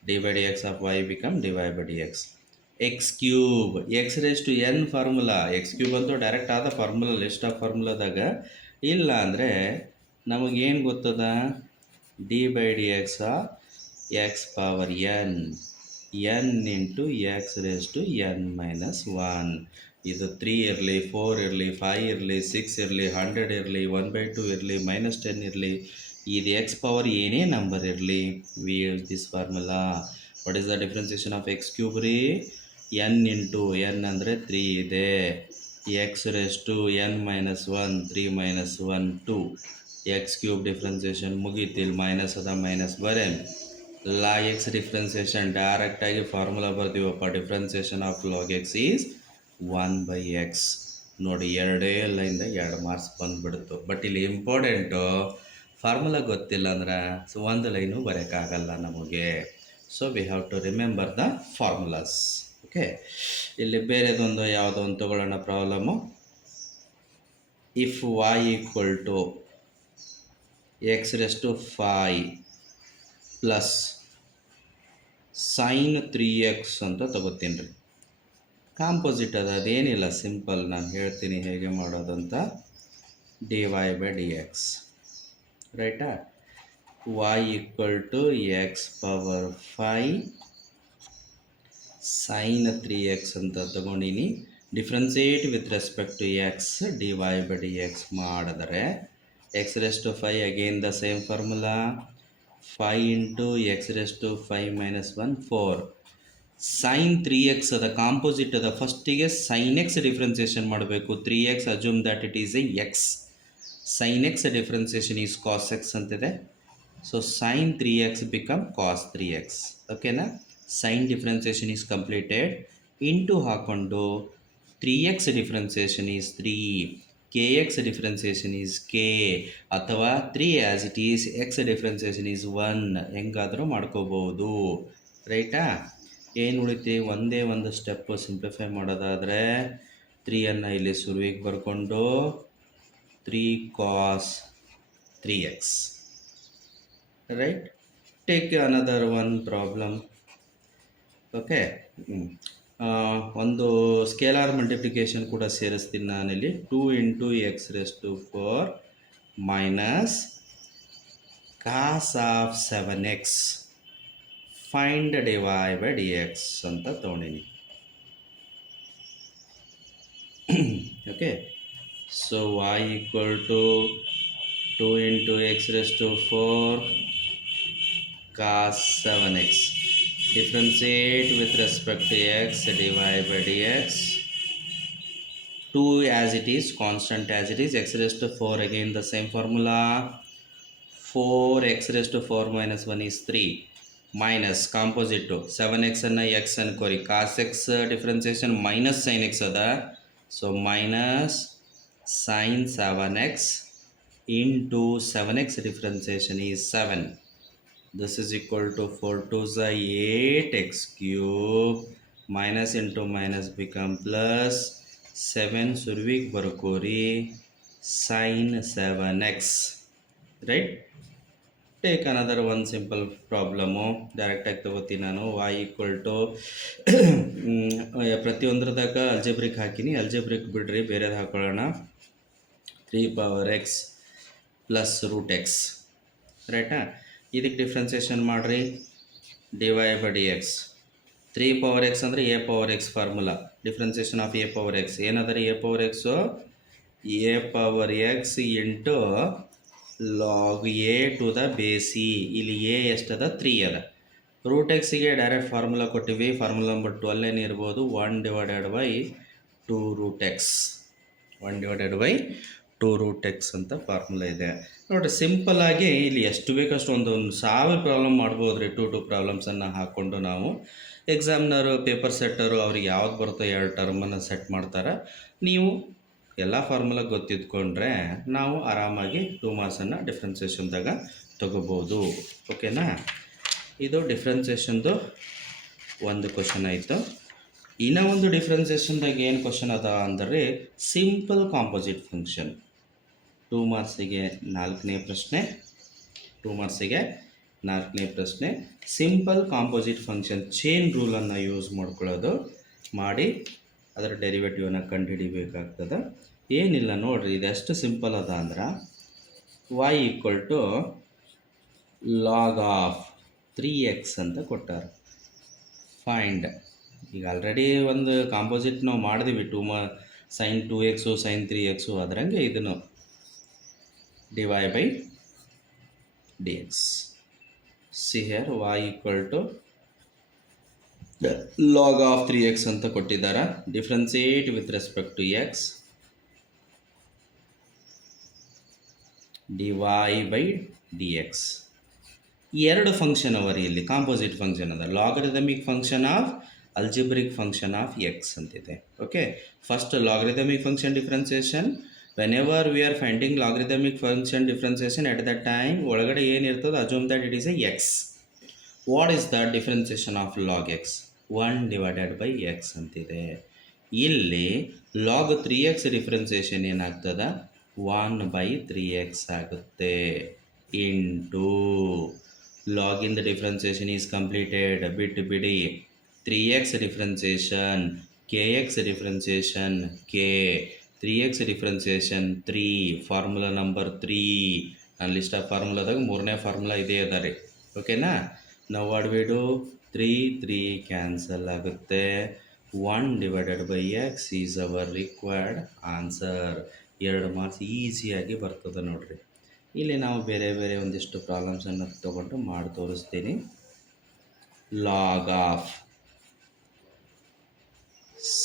dy/dx of y become dy/dx. x³ x⁻n formula. x³ ಅಂತೂ ಡೈರೆಕ್ಟ್ ಆದ ಫಾರ್ಮುಲಾ, ಲಿಸ್ಟ್ ಆಫ್ ಫಾರ್ಮುಲಾದಾಗ. ಇಲ್ಲ ಅಂದರೆ ನಮಗೇನು ಗೊತ್ತದ? D by d x x power n into x raise to n minus 1. ಇದು 3 ಇರಲಿ, 4 ಇರಲಿ, 5 ಇರಲಿ, 6 ಇರಲಿ, 100 ಇರಲಿ, 1/2 ಇರಲಿ, -10 ಇರಲಿ, ಇದು ಎಕ್ಸ್ ಪವರ್ ಏನೇ ನಂಬರ್ ಇರಲಿ, we use this formula. What is the differentiation of x cube ರೀ? ಎನ್ ಇಂಟು ಎನ್ ಅಂದರೆ 3 ಇದೆ, x raise to n minus 1, 3 minus 1 2. X cube differentiation ಮುಗೀತಿಲ್ಲ, ಮೈನಸ್ ಅದ ಮೈನಸ್ ಬರೇನು. ಲಾಗ್ ಎಕ್ಸ್ ಡಿಫ್ರೆನ್ಸಿಯೇಷನ್ ಡೈರೆಕ್ಟಾಗಿ formula ಬರ್ತೀವಪ್ಪ. Differentiation of log x is 1/x. ನೋಡಿ, 2 ಲೈನ್ದ 2 ಮಾರ್ಕ್ಸ್ ಬಂದುಬಿಡ್ತು. ಬಟ್ ಇಲ್ಲಿ ಇಂಪಾರ್ಟೆಂಟು ಫಾರ್ಮುಲಾ ಗೊತ್ತಿಲ್ಲ ಅಂದ್ರೆ ಒಂದು ಲೈನು ಬರೋಕ್ಕಾಗಲ್ಲ ನಮಗೆ. So we have to remember the formulas. Okay, ಇಲ್ಲಿ ಬೇರೆದೊಂದು ಯಾವುದೋ ಒಂದು ತಗೊಳ್ಳೋಣ problem. If y equal to x raise to 5 plus sine 3x ಅಂತ ತಗೋತೀನಿ ರೀ. ಕಾಂಪೋಸಿಟ್ ಅದೇನಿಲ್ಲ, ಸಿಂಪಲ್. ನಾನು ಹೇಳ್ತೀನಿ ಹೇಗೆ ಮಾಡೋದಂತ. dy ಬೈ ಡಿ ಎಕ್ಸ್, ರೈಟಾ? y equal to x power 5 sine 3x ಅಂತ ತಗೊಂಡಿನಿ. Differentiate with respect to x, dy by d x ಮಾಡಿದರೆ x raise to 5 again the same formula. 5 into x raise to 5 minus 1 4. Sine 3x ಅದ composite ಅದ. ಫಸ್ಟಿಗೆ sign x differentiation ಮಾಡಬೇಕು. 3x assume that it is a x. Sine x differentiation is cos x ಅಂತಿದೆ. So sine 3x become cos 3x. ಓಕೆನಾ? Sine differentiation is completed. Into ಹಾಕ್ಕೊಂಡು 3x differentiation is 3, kx differentiation is k, ಅಥವಾ 3 as it is x differentiation is 1. ಹೆಂಗಾದರೂ ಮಾಡ್ಕೋಬೋದು, ರೈಟಾ? ಏನು ಉಳಿತಿ? ಒಂದೇ ಒಂದು ಸ್ಟೆಪ್ಪು ಸಿಂಪ್ಲಿಫೈ ಮಾಡೋದಾದರೆ 3 ಇಲ್ಲಿ ಸುರುವಿಗೆ ಬರ್ಕೊಂಡು 3 cos 3x. Right? Take another one problem. Okay, ಒಂದು ಸ್ಕೇಲಾರ್ ಮಲ್ಟಿಪ್ಲಿಕೇಶನ್ ಕೂಡ ಸೇರಿಸ್ತೀನಿ ನಾನಿಲ್ಲಿ. 2 into x raise to 4 minus cos of 7x find dy by d x ಅಂತ ತೊಗೊಂಡಿನಿ. Okay, so y equal to 2 into x raise to 4 cos 7x. Differentiate with respect to x, dy by dx. 2 as it is, constant as it is, x raised to 4, again the same formula. 4x raised to 4 minus 1 is 3, minus composite 2, 7x and x and query, cos x differentiation minus sin x ada. So minus sin 7x into 7x differentiation is 7. This is equal to 4 2s are 8x cube, minus into minus become plus 7 ಸುರುವಿಗೆ ಬರ್ಕೋರಿ sin 7x. Right? Take another one simple problem. ಡೈರೆಕ್ಟಾಗಿ ತಗೋತೀನಿ ನಾನು. y equal to ಪ್ರತಿಯೊಂದ್ರದಾಗ algebraic ಹಾಕಿನಿ. Algebraic ಬಿಡ್ರಿ, ಬೇರೆದು ಹಾಕೊಳ್ಳೋಣ. 3 power x plus root x. ರೈಟಾ? ಇದಕ್ಕೆ ಡಿಫ್ರೆನ್ಸಿಯೇಷನ್ ಮಾಡಿರಿ. dy by d x. 3 power x ಅಂದರೆ a power x formula. Differentiation of a power x ಏನಾದರೆ a power x a power x into log a to the base. ಇಲ್ಲಿ a ಎಷ್ಟದ? 3 ಅದ. Root ಎಕ್ಸಿಗೆ direct formula ಕೊಟ್ಟಿವಿ. Formula number 12 ಏನಿರ್ಬೋದು, 1 divided by 2 root x. 1 divided by 2 root x ಅಂತ formula ಇದೆ. ನೋಡಿರಿ, ಸಿಂಪಲ್ಲಾಗಿ ಇಲ್ಲಿ ಎಷ್ಟು ಬೇಕಷ್ಟು ಒಂದು 1000 ಪ್ರಾಬ್ಲಮ್ ಮಾಡ್ಬೋದು ರೀ. 2 ಪ್ರಾಬ್ಲಮ್ಸನ್ನು ಹಾಕ್ಕೊಂಡು ನಾವು ಎಕ್ಸಾಮ್ನರು, ಪೇಪರ್ ಸೆಟ್ಟರು ಅವ್ರಿಗೆ ಯಾವ್ದು ಬರುತ್ತೋ 2 ಟರ್ಮನ್ನು ಸೆಟ್ ಮಾಡ್ತಾರೆ. ನೀವು ಎಲ್ಲ ಫಾರ್ಮುಲಾ ಗೊತ್ತಿದ್ಕೊಂಡ್ರೆ ನಾವು ಆರಾಮಾಗಿ 2 ಮಾರ್ಕ್ಸನ್ನು ಡಿಫ್ರೆನ್ಸಿಯೇಷನ್ದಾಗ ತೊಗೋಬೋದು. ಓಕೆನಾ? ಇದು ಡಿಫ್ರೆನ್ಸಿಯೇಷನ್ದು ಒಂದು ಕ್ವಶನ್ ಆಯಿತು. ಇನ್ನೂ ಒಂದು ಡಿಫ್ರೆನ್ಸಿಯೇಷನ್ದಾಗ ಏನು ಕ್ವಶನ್ ಅದ ಅಂದರೆ ಸಿಂಪಲ್ ಕಾಂಪೋಸಿಟ್ ಫಂಕ್ಷನ್. 2 ಮಾರ್ಕ್ಸಿಗೆ 4ನೇ ಪ್ರಶ್ನೆ. 2 ಮಾರ್ಕ್ಸಿಗೆ 4ನೇ ಪ್ರಶ್ನೆ. ಸಿಂಪಲ್ ಕಾಂಪೋಸಿಟ್ ಫಂಕ್ಷನ್ ಚೈನ್ ರೂಲನ್ನು ಯೂಸ್ ಮಾಡ್ಕೊಳ್ಳೋದು ಮಾಡಿ ಅದರ ಡೆರಿವೇಟಿವನ್ನು ಕಂಡುಹಿಡಿಬೇಕಾಗ್ತದೆ. ಏನಿಲ್ಲ ನೋಡಿರಿ, ಇದೆಷ್ಟು ಸಿಂಪಲ್ ಅದ ಅಂದ್ರೆ y equal to log of 3x ಅಂತ ಕೊಟ್ಟಾರ. ಫೈಂಡ್, ಈಗ ಆಲ್ರೆಡಿ ಒಂದು ಕಾಂಪೋಸಿಟ್ ನಾವು ಮಾಡಿದ್ವಿ, ಸೈನ್ 2x ಸೈನ್ 3x, ಅದರಂಗೆ ಇದನ್ನು d y by dx. See here y equal to log of 3x ಅಂತ ಕೊಟ್ಟಿದ್ದಾರೆ. Differentiate with respect to x, dy by dx. ಎರಡು ಫಂಕ್ಷನ್ ಅವರಿ ಇಲ್ಲಿ, ಕಾಂಪೋಸಿಟ್ ಫಂಕ್ಷನ್ ಅದ. Logarithmic function of algebraic function of x ಅಂತಿದೆ. Okay, first logarithmic function differentiation. Whenever we are finding logarithmic function differentiation at the time ಒಳಗಡೆ ಏನಿರ್ತದೆ, assume that it is a x. What is the differentiation of log X? 1 divided by X ಅಂತಿದೆ. ಇಲ್ಲಿ log 3x differentiation ಏನಾಗ್ತದೆ, 1 by 3x ಆಗುತ್ತೆ. Into login the differentiation is completed. ಬಿಡಿ 3x differentiation, kx differentiation k, 3x differentiation 3, formula number 3. ನನ್ನ list of ಫಾರ್ಮುಲಾದಾಗ 3ನೇ formula ಇದೇ ಅದ ರೀ. ಓಕೆನಾ? ನಾವು ವಾಟ್ ವಿ ಡು, 3 ಕ್ಯಾನ್ಸಲ್ ಆಗುತ್ತೆ. 1 divided by X is our required answer. 2 marks ಈಸಿಯಾಗಿ ಬರ್ತದೆ ನೋಡ್ರಿ. ಇಲ್ಲಿ ನಾವು ಬೇರೆ ಬೇರೆ ಒಂದಿಷ್ಟು ಪ್ರಾಬ್ಲಮ್ಸನ್ನು ತೊಗೊಂಡು ಮಾಡಿ ತೋರಿಸ್ತೀನಿ. ಲಾಗ್ ಆಫ್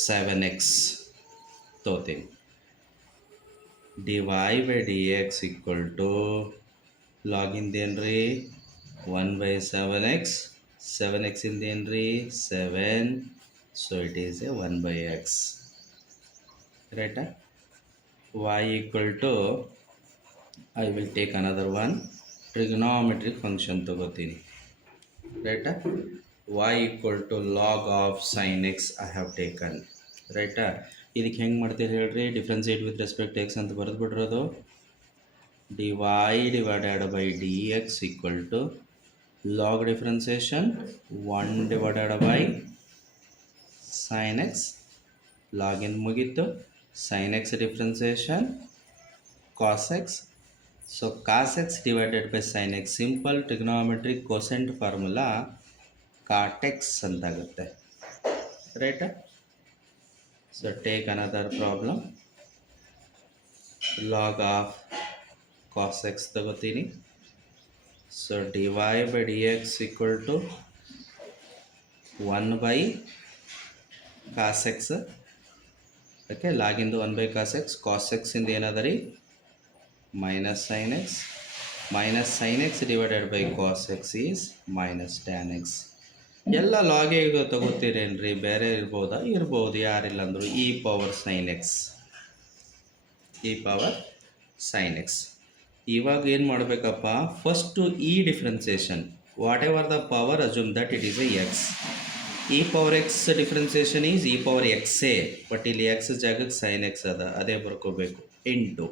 7x ತೋತೀನಿ. dy by dx equal to ಲಾಗಿಂದ ರೀ 1 ಬೈ 7x, 7x ಇಂದ ರೀ 7, so it is a 1 by x. ರೈಟಾ? y equal to, I will take another one, trigonometric function ತಗೋತೀನಿ. ರೈಟಾ? y equal to log of sine x I have taken. ರೈಟಾ? ಇದಕ್ಕೆ ಹೆಂಗೆ ಮಾಡ್ತೀರಿ ಹೇಳ್ರಿ? ಡಿಫ್ರೆನ್ಸಿಯೇಟ್ ವಿತ್ ರೆಸ್ಪೆಕ್ಟ್ ಎಕ್ಸ್ ಅಂತ ಬರೆದು ಬಿಡ್ರೋದು. dy divided by dx equal to log differentiation 1 divided by sine x, ಲಾಗಿನ್ ಮುಗೀತು. Sine x differentiation cos x, so cos x divided by sine x, simple trigonometric cosecant formula cot x ಅಂತಾಗುತ್ತೆ. ರೈಟಾ? So take another problem. Log of cos x ತಗೋತೀನಿ. So dy by dx equal to 1 by cos x. Okay, ಲಾಗಿಂದು 1 by cos x, cos ಎಕ್ಸಿಂದ ಏನದ ರೀ minus sine X, minus sine x divided by cos x is minus tan x. ಎಲ್ಲ ಲಾಗೆ ಈಗ ತಗೋತೀರೇನ್ರಿ? ಬೇರೆ ಇರ್ಬೋದಾ? ಇರ್ಬೋದು, ಯಾರಿಲ್ಲ ಅಂದರು. E power sine x, e power sine x. ಇವಾಗ ಏನು ಮಾಡಬೇಕಪ್ಪ, first e differentiation, whatever the power assume that it is a x. E power x differentiation is e power ಎಕ್ಸೇ, ಬಟ್ ಇಲ್ಲಿ ಎಕ್ಸ್ ಜಾಗಕ್ಕೆ ಸೈನ್ ಎಕ್ಸ್ ಅದ, ಅದೇ ಬರ್ಕೋಬೇಕು. Into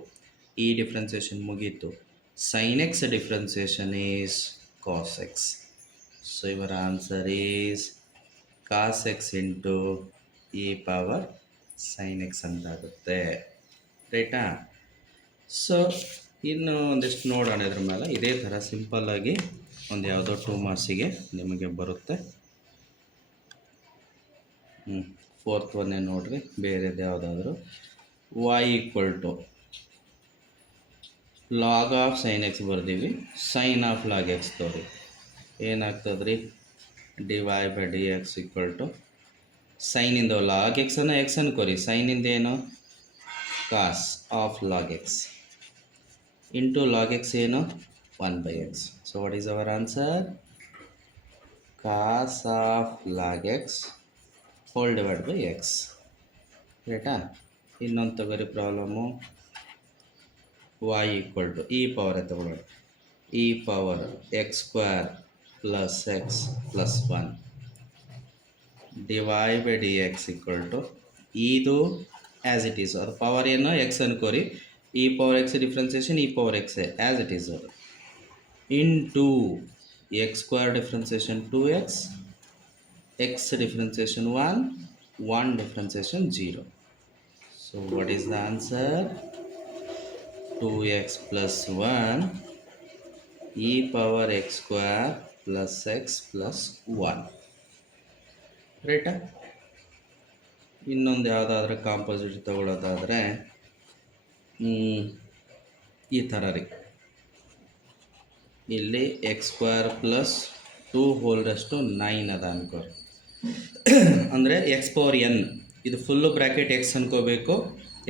ಈ ಡಿಫ್ರೆನ್ಸಿಯೇಷನ್ ಮುಗೀತು. Sine x differentiation is cos x. So ಇವರ answer is cos x into e power sine x ಅಂತಾಗುತ್ತೆ. ರೈಟಾ? ಸೊ ಇನ್ನು ಒಂದಿಷ್ಟು ನೋಡೋಣ ಇದ್ರ ಮೇಲೆ. ಇದೇ ಥರ ಸಿಂಪಲ್ಲಾಗಿ ಒಂದು ಯಾವುದೋ 2 ಮಾರ್ಕ್ಸಿಗೆ ನಿಮಗೆ ಬರುತ್ತೆ. 4th ಒನ್ನೇ ನೋಡಿರಿ, ಬೇರೆದು ಯಾವುದಾದ್ರೂ. y equal to log of sine x ಬರ್ದೀವಿ, ಸೈನ್ ಆಫ್ ಲಾಗ್ ಎಕ್ಸ್ ತೋರಿ ಏನಾಗ್ತದೆ ರೀ? dy by dx equal to ಸೈನಿಂದ ಲಾಗ್ ಎಕ್ಸನ್ನು ಎಕ್ಸ್ ಅನ್ಕೋರಿ, ಸೈನಿಂದ ಏನು cos of log x into log x ಏನು 1 by x. So what is our answer? Cos of log x whole divide by x. ರೈಟಾ? ಇನ್ನೊಂದು ತಗೋರಿ ಪ್ರಾಬ್ಲಮ್ಮು. y equal to e power ತಗೊಳ್ಳೋಣ, e power x square plus X plus 1 dy by dx equal to ಇದು as it is, ಅದು power ಏನು x ಅನ್ಕೋರಿ, e power x differentiation e power x as it is ಅದು, into x square differentiation 2x, x differentiation 1 differentiation 0. So what is the answer? 2x plus 1 e power x square plus x plus 1. ರೈಟಾ? ಇನ್ನೊಂದು ಯಾವುದಾದ್ರೂ composite ತಗೊಳ್ಳೋದಾದರೆ ಈ ಥರ ರೀ, ಇಲ್ಲಿ X square plus 2 hole ರಷ್ಟು 9 ಅದ ಅನ್ಕೋರಿ. ಅಂದರೆ ಎಕ್ಸ್ ಪವರ್ ಎನ್, ಇದು ಫುಲ್ಲು ಬ್ರ್ಯಾಕೆಟ್ ಎಕ್ಸ್ ಅನ್ಕೋಬೇಕು.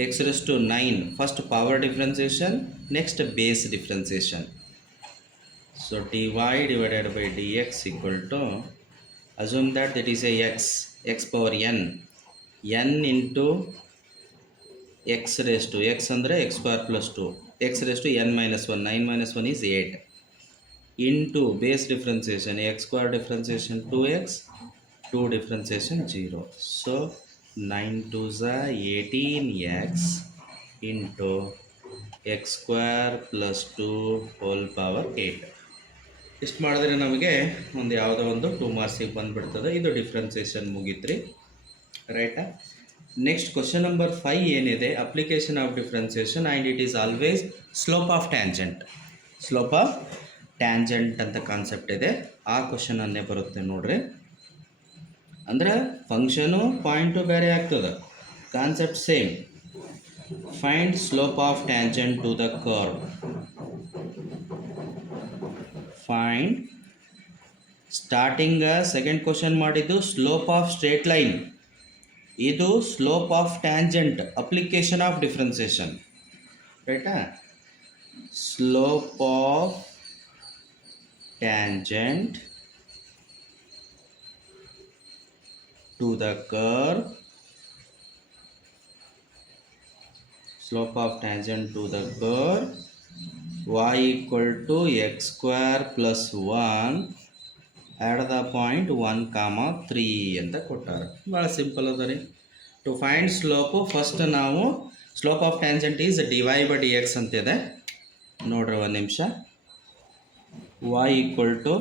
ಎಕ್ಸ್ ರಷ್ಟು 9, first power differentiation, next base differentiation. So dy divided by dx equal to, assume that is a x power n into x raised to x ಅಂದರೆ x square plus 2, x raised to n minus 1, 9 minus 1 is 8, into base differentiation, x square differentiation 2x, 2 differentiation 0. So 9 2s are 18x into x square plus 2 whole power 8. ಇಷ್ಟು ಮಾಡಿದ್ರೆ ನಮಗೆ ಒಂದು ಯಾವುದೋ ಒಂದು 2 ಮಾರ್ಕ್ಸಿಗೆ ಬಂದುಬಿಡ್ತದೆ. ಇದು differentiation ಮುಗೀತ್ರಿ, ರೈಟಾ? Next question number 5 ಏನಿದೆ, application of differentiation and it is always slope of tangent. Slope of tangent ಅಂತ ಕಾನ್ಸೆಪ್ಟ್ ಇದೆ, ಆ ಕ್ವಶನನ್ನೇ ಬರುತ್ತೆ ನೋಡ್ರಿ. ಅಂದರೆ ಫಂಕ್ಷನು ಪಾಯಿಂಟು ಬೇರೆ ಆಗ್ತದೆ, concept same. Find slope of tangent to the curve. Find starting second question ಮಾಡಿದ್ದು ಸ್ಲೋಪ್ ಆಫ್ ಸ್ಟ್ರೇಟ್ ಲೈನ್, ಇದು slope of tangent, application of differentiation, ರೈಟಾ? Slope of tangent to the curve, slope of tangent to the curve y equal to x square plus 1 at the point 1, 3 ಅಂತ ಕೊಟ್ಟಾರೆ. ಭಾಳ simple ಅದ ರೀ. To find slope first ನಾವು slope of tangent is dy by dx ಅಂತಿದೆ ನೋಡ್ರಿ. ಒಂದು ನಿಮಿಷ. y equal to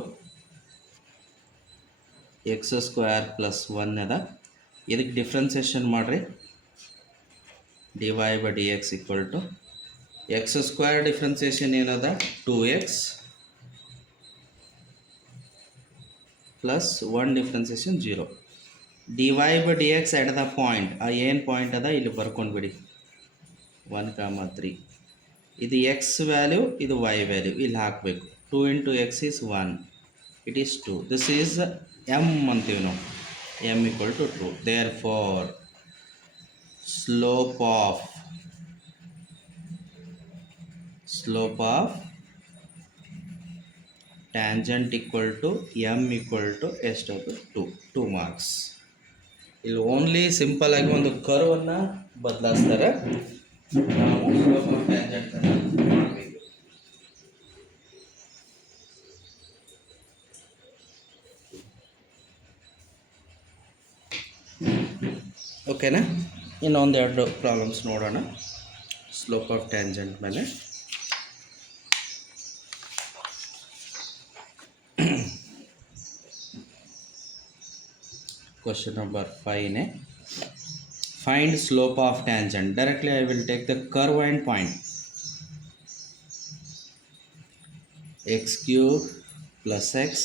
x square plus 1 ಅದ, ಇದಕ್ಕೆ ಡಿಫ್ರೆನ್ಸಿಯೇಷನ್ ಮಾಡಿರಿ. dy by dx equal to x square differentiation ಏನದ 2x plus 1 differentiation 0. dy by dx at the point, ಆ ಏನು ಪಾಯಿಂಟ್ ಅದ ಇಲ್ಲಿ ಬರ್ಕೊಂಡು ಬಿಡಿ, 1, 3. ಇದು ಎಕ್ಸ್ ವ್ಯಾಲ್ಯೂ, ಇದು y ವ್ಯಾಲ್ಯೂ ಇಲ್ಲಿ ಹಾಕಬೇಕು. 2 into x is 1, it is 2. This is m ಅಂತೀವಿ ನಾವು, m equal to 2. Therefore slope of tangent equal to m equal to ಎಷ್ಟು 2 ಮಾರ್ಕ್ಸ್. ಇಲ್ಲಿ ಓನ್ಲಿ ಸಿಂಪಲ್ ಆಗಿ ಒಂದು ಕರ್ವನ್ನು ಬದಲಾಯಿಸ್ತಾರೆ, ನಾವು ಸ್ಲೋಪ್ ಆಫ್ ಟ್ಯಾಂಜೆಂಟ್ ಅನ್ನು ಮಾಡಬೇಕು. ಓಕೆನಾ? ಇನ್ನೊಂದು 2 ಪ್ರಾಬ್ಲಮ್ಸ್ ನೋಡೋಣ ಸ್ಲೋಪ್ ಆಫ್ ಟ್ಯಾಂಜೆಂಟ್ ಮೇಲೆ. Question number 5 find slope of tangent. Directly I will take the curve and point. X cube plus x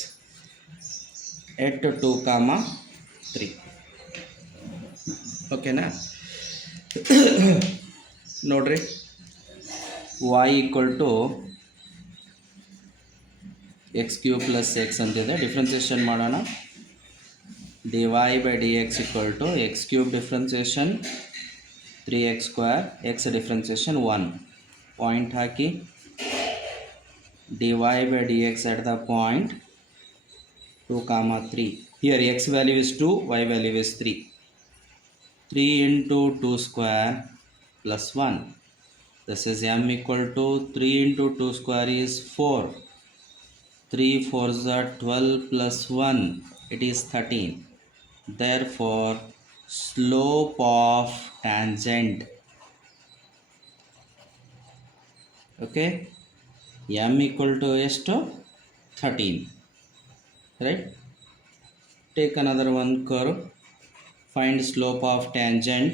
at 2, 3. ಓಕೆನಾ? ನೋಡ್ರಿ, y equal to x cube plus x ಅಂತಿದೆ. Differentiation ಮಾಡೋಣ. dy by dx equal to x cube differentiation 3x square, x differentiation 1. Point hockey dy by dx at the point 2, 3. Here x value is 2, y value is 3. 3 into 2 square plus 1. This is m equal to 3 into 2 square is 4. 3 4s are 12 plus 1. It is 13. Therefore slope of tangent, okay, m equal to ಎಷ್ಟು 13, right? Take another one curve. Find slope of tangent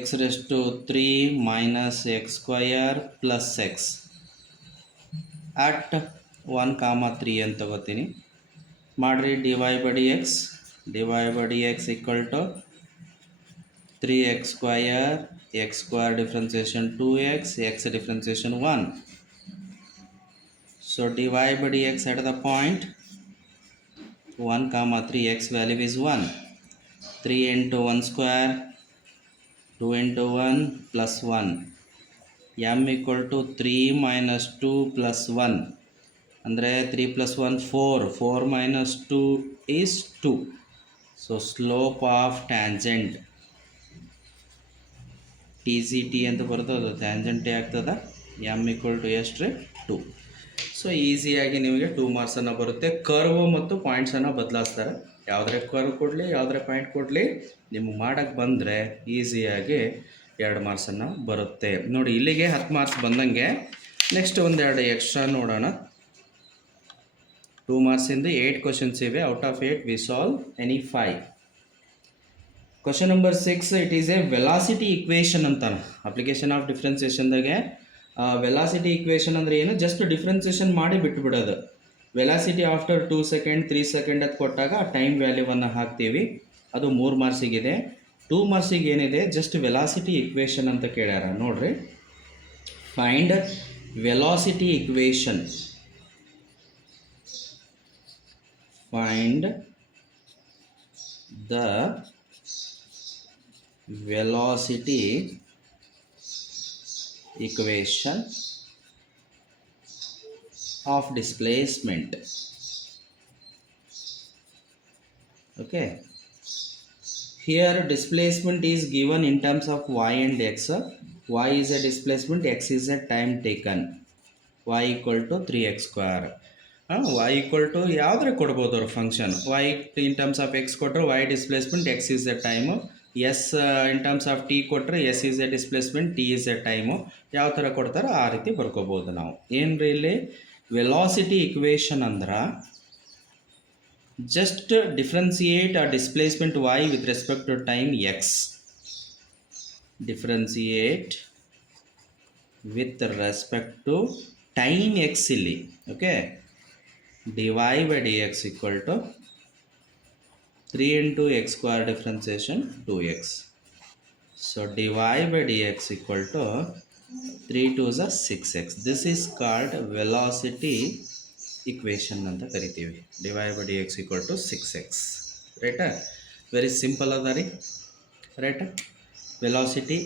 x raised to 3 minus x square plus x. At 1, 3 ಅಂತ ತಗೋತೀನಿ. ಮಾಡಿರಿ dy/dx equal to 3x square, x square differentiation 2x, x differentiation 1. So dy/dx at the point 1, 3, x value is 1. 3 into 1 square, 2 into 1 plus 1. m equal to 3 minus 2 plus 1. ಅಂದರೆ 3 plus 1 4. 4 minus 2 is 2. So slope of tangent TZT ಅಂತ ಬರ್ತದೆ, ಟ್ಯಾಂಜೆಂಟೇ ಆಗ್ತದೆ. m equal to ಎಷ್ಟು 2. So ಈಸಿಯಾಗಿ ನಿಮಗೆ 2 ಮಾರ್ಕ್ಸನ್ನು ಬರುತ್ತೆ. Curve ಮತ್ತು ಪಾಯಿಂಟ್ಸನ್ನು ಬದಲಾಯಿಸ್ತಾರೆ. ಯಾವುದೇ ಕರ್ವ್ ಕೊಡಲಿ, ಯಾವುದೇ ಪಾಯಿಂಟ್ ಕೊಡಲಿ, ನಿಮ್ಗೆ ಮಾಡೋಕ್ಕೆ ಬಂದರೆ ಈಸಿಯಾಗಿ 2 ಮಾರ್ಕ್ಸನ್ನು ಬರುತ್ತೆ. ನೋಡಿ ಇಲ್ಲಿಗೆ 10 ಮಾರ್ಕ್ಸ್ ಬಂದಂಗೆ. ನೆಕ್ಸ್ಟ್ ಒಂದೆರಡು ಎಕ್ಸ್ಟ್ರಾ ನೋಡೋಣ. 2 ಮಾರ್ಕ್ಸಿಂದ 8 ಕ್ವಶನ್ಸ್ ಇವೆ. Out of 8 V solve any 5. Question number 6, it is A velocity equation ಅಂತಾನೆ. ಅಪ್ಲಿಕೇಶನ್ ಆಫ್ ಡಿಫ್ರೆನ್ಸಿಯೇಷನ್ದಾಗೆ ವೆಲಾಸಿಟಿ ಇಕ್ವೇಷನ್ ಅಂದರೆ ಏನು, ಜಸ್ಟ್ ಡಿಫ್ರೆನ್ಸಿಯೇಷನ್ ಮಾಡಿ ಬಿಟ್ಟುಬಿಡೋದು. ವೆಲಾಸಿಟಿ ಆಫ್ಟರ್ 2 ಸೆಕೆಂಡ್ 3 ಸೆಕೆಂಡ್ ಅಂತ ಕೊಟ್ಟಾಗ ಆ ಟೈಮ್ ವ್ಯಾಲ್ಯೂವನ್ನು ಹಾಕ್ತೀವಿ. ಅದು 3 ಮಾರ್ಕ್ಸಿಗಿದೆ. 2 ಮಾರ್ಕ್ಸಿಗೆ ಏನಿದೆ, ಜಸ್ಟ್ ವೆಲಾಸಿಟಿ ಇಕ್ವೇಷನ್ ಅಂತ ಕೇಳ್ಯಾರ. ನೋಡ್ರಿ, find velocity equation. Find the velocity equation of displacement. Okay, here displacement is given in terms of y and x. Y is a displacement, x is a time taken. Y equal to 3x square. Y equal to ಯಾವುದ್ರೆ ಕೊಡ್ಬೋದು ಅವ್ರ function. y in terms of x ಕೊಟ್ಟರೆ y displacement, x is a time. S in terms of t ಕೊಟ್ಟರೆ s is a displacement, t is a time. ಯಾವ ಥರ ಕೊಡ್ತಾರೋ ಆ ರೀತಿ ಬರ್ಕೋಬೋದು ನಾವು. ಏನು ರೀ ಇಲ್ಲಿ ವೆಲಾಸಿಟಿ ಇಕ್ವೇಷನ್ ಅಂದ್ರೆ ಜಸ್ಟ್ ಡಿಫ್ರೆನ್ಸಿಯೇಟ್ ಆ displacement y with respect to time x. Differentiate with respect to time x ಇಲ್ಲಿ. Okay, dy/dx equal to 3 into x square differentiation 2x. So dy/dx equal to 3 2 is 6x. This is called velocity equation ಅಂತ ಕರಿತೀವಿ. dy/dx equal to 6x. ರೈಟಾ? Very simple ಅದ ರೀ. ರೈಟಾ? Velocity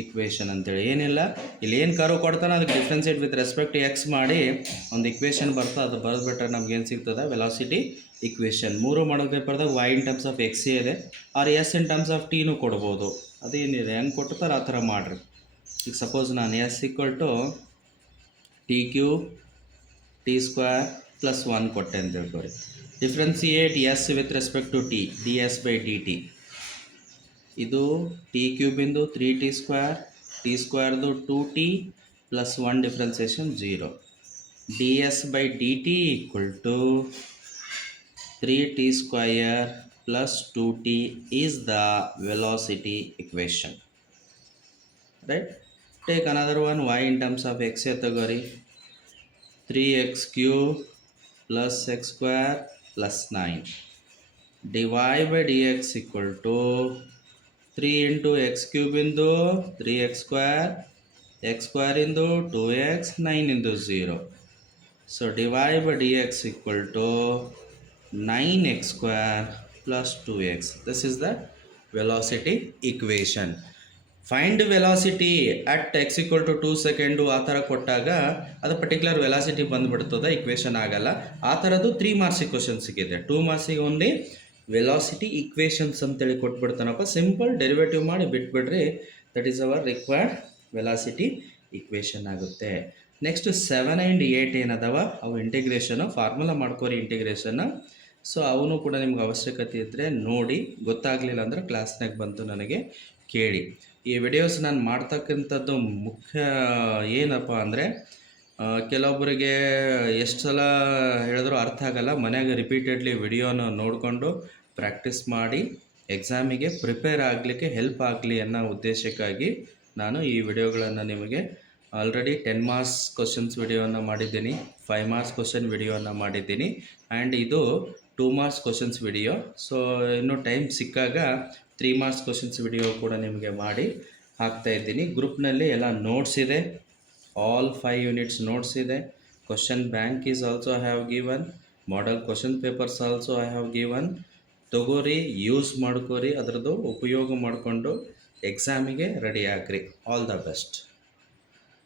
equation ಅಂತೇಳಿ ಏನಿಲ್ಲ. ಇಲ್ಲಿ ಏನು ಕರ್ವ್ ಕೊಡ್ತಾನೆ ಅದಕ್ಕೆ ಡಿಫ್ರೆನ್ಸಿಯೇಟ್ ವಿತ್ ರೆಸ್ಪೆಕ್ಟ್ ಎಕ್ಸ್ ಮಾಡಿ ಒಂದು ಇಕ್ವೇಷನ್ ಬರ್ತದೆ. ಅದು ಬರೆದ್ಬಿಟ್ರೆ ನಮ್ಗೆ ಏನು ಸಿಗ್ತದೆ, ವೆಲಾಸಿಟಿ ಇಕ್ವೇಷನ್. 3 ಮಾಡೋ ಪೇಪರ್ದಾಗ y in terms of x ಇದೆ, or s in terms of ಟಿನೂ ಕೊಡ್ಬೋದು. ಅದೇನಿದೆ ಹೆಂಗೆ ಕೊಡ್ತಾರೆ ಆ ಥರ ಮಾಡಿರಿ. ಈಗ ಸಪೋಸ್ ನಾನು ಎಸ್ ಈಕ್ವಲ್ ಟು ಟಿ³ t² + 1 ಕೊಟ್ಟೆ ಅಂತ ಹೇಳ್ಕೊರಿ. Differentiate s with respect to t, ds/dt. ಇದು t³ 3t², t² 2t + 1 differentiation 0. ds/dt equal to 3t² + 2t is the velocity equation. Right? Take another one, y in terms of x ತಗೋರಿ. 3x³ + x² + 9. dy/dx equal to 3 into x³ 3x², x² 2x, 9 into 0. So dy/dx equal to 9x² + 2x. This is the velocity equation. Find velocity at x equal to 2 second ಆ ಥರ ಕೊಟ್ಟಾಗ ಅದು particular velocity ಬಂದುಬಿಡ್ತದೆ, equation ಆಗಲ್ಲ. ಆ ಥರದ್ದು 3 ಮಾರ್ಕ್ಸಿಗೆ question ಸಿಕ್ಕಿದೆ. 2 ಮಾರ್ಕ್ಸಿಗೆ only velocity equations ಅಂತೇಳಿ ಕೊಟ್ಬಿಡ್ತಾನಪ್ಪ. Simple derivative ಮಾಡಿ ಬಿಟ್ಬಿಡ್ರಿ. That is our required velocity equation ಆಗುತ್ತೆ. ನೆಕ್ಸ್ಟ್ 7 and 8 ಏನದಾವ ಅವು ಇಂಟಿಗ್ರೇಷನು. ಫಾರ್ಮುಲಾ ಮಾಡ್ಕೋರಿ ಇಂಟಿಗ್ರೇಷನ್ನ. ಸೊ ಅವನು ಕೂಡ ನಿಮ್ಗೆ ಅವಶ್ಯಕತೆ ಇದ್ದರೆ ನೋಡಿ, ಗೊತ್ತಾಗಲಿಲ್ಲ ಅಂದರೆ ಕ್ಲಾಸ್ನಾಗ ಬಂತು ನನಗೆ ಕೇಳಿ. ಈ ವಿಡಿಯೋಸ್ ನಾನು ಮಾಡ್ತಕ್ಕಂಥದ್ದು ಮುಖ್ಯ ಏನಪ್ಪ ಅಂದರೆ, ಕೆಲವೊಬ್ಬರಿಗೆ ಎಷ್ಟು ಸಲ ಹೇಳಿದ್ರೂ ಅರ್ಥ ಆಗಲ್ಲ. ಮನೆಯಾಗ ರಿಪೀಟೆಡ್ಲಿ ವಿಡಿಯೋನ ನೋಡಿಕೊಂಡು ಪ್ರಾಕ್ಟೀಸ್ ಮಾಡಿ ಎಕ್ಸಾಮಿಗೆ ಪ್ರಿಪೇರ್ ಆಗಲಿಕ್ಕೆ ಹೆಲ್ಪ್ ಆಗಲಿ ಅನ್ನೋ ಉದ್ದೇಶಕ್ಕಾಗಿ ನಾನು ಈ ವಿಡಿಯೋಗಳನ್ನು ನಿಮಗೆ ಆಲ್ರೆಡಿ 10 ಮಾರ್ಕ್ಸ್ ಕ್ವಶನ್ಸ್ ವಿಡಿಯೋನ ಮಾಡಿದ್ದೀನಿ, 5 ಮಾರ್ಕ್ಸ್ ಕ್ವಶನ್ ವಿಡಿಯೋನ ಮಾಡಿದ್ದೀನಿ ಆ್ಯಂಡ್ ಇದು 2 ಮಾರ್ಕ್ಸ್ ಕ್ವಶನ್ಸ್ ವಿಡಿಯೋ. ಸೊ ಇನ್ನು ಟೈಮ್ ಸಿಕ್ಕಾಗ 3 ಮಾರ್ಕ್ಸ್ ಕ್ವಶನ್ಸ್ ವಿಡಿಯೋ ಕೂಡ ನಿಮಗೆ ಮಾಡಿ ಹಾಕ್ತಾಯಿದ್ದೀನಿ. ಗ್ರೂಪ್ನಲ್ಲಿ ಎಲ್ಲ ನೋಟ್ಸ್ ಇದೆ, ಆಲ್ 5 ಯೂನಿಟ್ಸ್ ನೋಟ್ಸ್ ಇದೆ. Question bank is also I have given, model question papers also I have given. ತಗೋರಿ, ಯೂಸ್ ಮಾಡ್ಕೋರಿ, ಅದರದ್ದು ಉಪಯೋಗ ಮಾಡಿಕೊಂಡು ಎಕ್ಸಾಮಿಗೆ ರೆಡಿ ಆಗ್ರಿ. All the best.